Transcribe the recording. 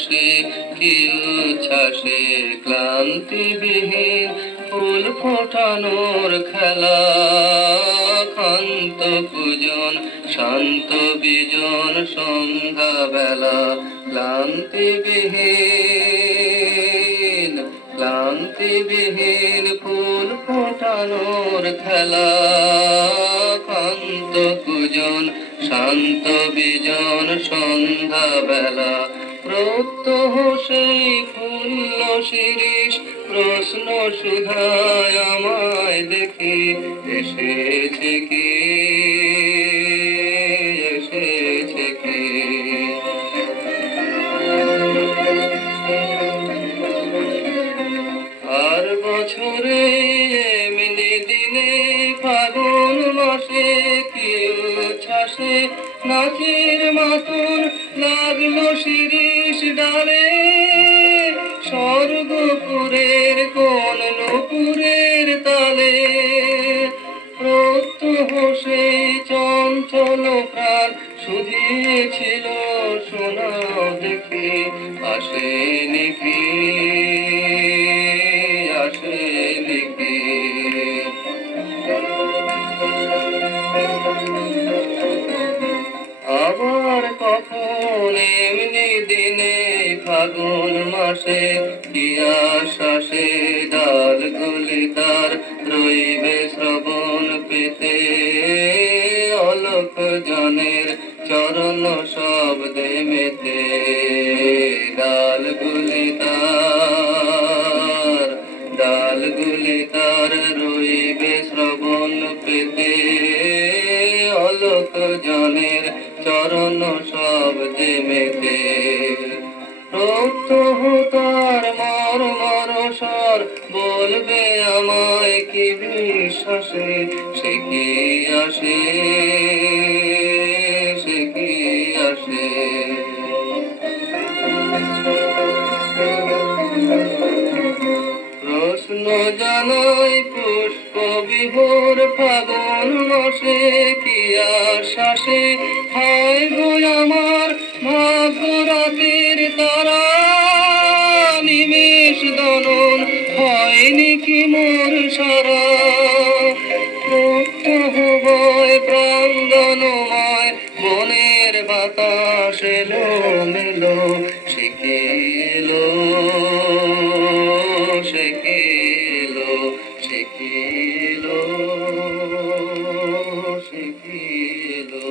হাসে কি উচ্ছ্বাসে ক্লান্তিবিহীন ফুল ফোটানোর খেলা, ক্ষান্ত পূজন শান্ত বিজন সন্ধ্যা বেলা। ক্লান্তিবিহীন ফুল ফোটানোর খেলা, ক্ষান্ত পূজন শান্ত বিজন সন্ধ্যা বেলা। প্রত্যহ সেই ফুল্ল শিরীষ প্রশ্ন সুধায় আমায় দেখে, এসেছে কি এসেছে কি। আর বছরে এমনি দিনে ফাগুন মাসে কি উচ্ছ্বাসে নাচের মাতন লাগলো শিরীষ ডালে। স্বর্গপুরের কোন নুপুরের তালে, প্রত্যহ সেই চঞ্চল প্রাণ শুধিয়েছিল শোনাও দেখি, আসেনি কি আসেনি কি। আবার কখন এমনি দিনে ফাগুন মাসে কি আশ্বাসে ডালগুলি তার রইবে শ্রবণ পেতে, অলোক জনের চরণ শব্দে মেতে। ডালগুলি তার রইবে শ্রবণ পেতে, অলোক জনের চরণ শব্দে মেতে। প্রত্যহ তার মর্মর স্বর বলবে আমায় কি বিশ্বাসে, সে কি আসে সে কি আসে। প্রশ্ন জানাই পুষ্প বিভোর ফাগুন মাসে কি আশ্বাসে, হায় গো আমার ভাগ্য রাতের তারা, নিমেষ দনন হয়নি কি মোর সারা। প্রত্যহ বয় প্রাঙ্গণময় বনের বাতাস এলো মেলো, সে কি এলো সে কি এলো সে কি এলো সে কি এলো।